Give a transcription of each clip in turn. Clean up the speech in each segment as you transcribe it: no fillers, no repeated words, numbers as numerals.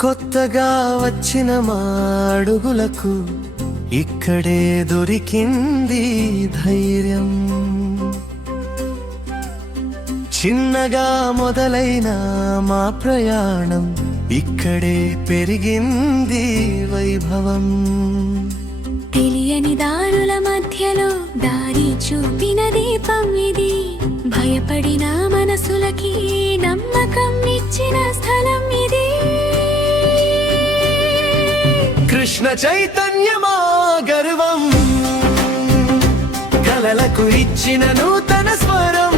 కొత్తగా వచ్చిన మాడుగులకు ఇక్కడే దొరికింది ధైర్యం. చిన్నగా మొదలైన మా ప్రయాణం ఇక్కడే పెరిగింది వైభవం. తెలియని దారుల మధ్యలో దారి చూపిన దీపం ఇది. భయపడిన మనసులకి నమ్మకం ఇచ్చిన స్థలం ఇది. కృష్ణ చైతన్యమా గర్వం, కలలకు ఇచ్చిన నూతన స్వరం.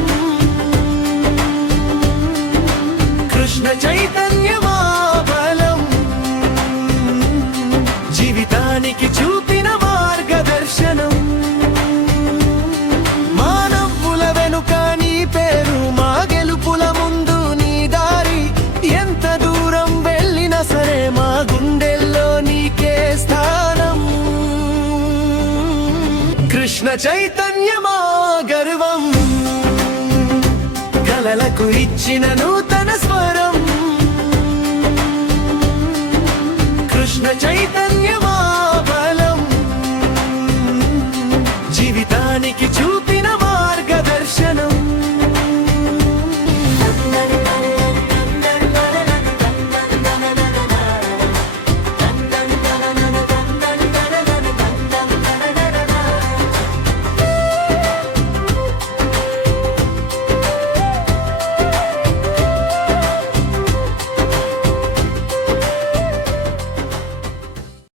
కృష్ణ చైతన్యమా బలం, జీవితానికి చూపిన మార్గదర్శనం. మానవుల వెనుక నీ పేరు, మా గెలుపుల ముందు నీ దారి. ఎంత దూరం వెళ్ళినా సరే మా గుండెల్లో నీకే స్థానం. కృష్ణ చైతన్యమా గర్వం, కలలకు ఇచ్చిన నూతన